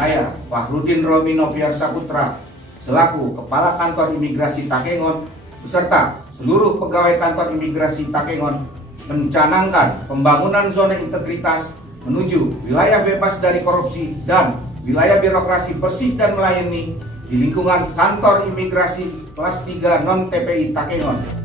saya, Fahrudin Romi Noviar Saputra, selaku Kepala Kantor Imigrasi Takengon, beserta seluruh pegawai kantor imigrasi Takengon, mencanangkan pembangunan zona integritas menuju wilayah bebas dari korupsi dan wilayah birokrasi bersih dan melayani di lingkungan kantor imigrasi kelas 3 non-TPI Takengon.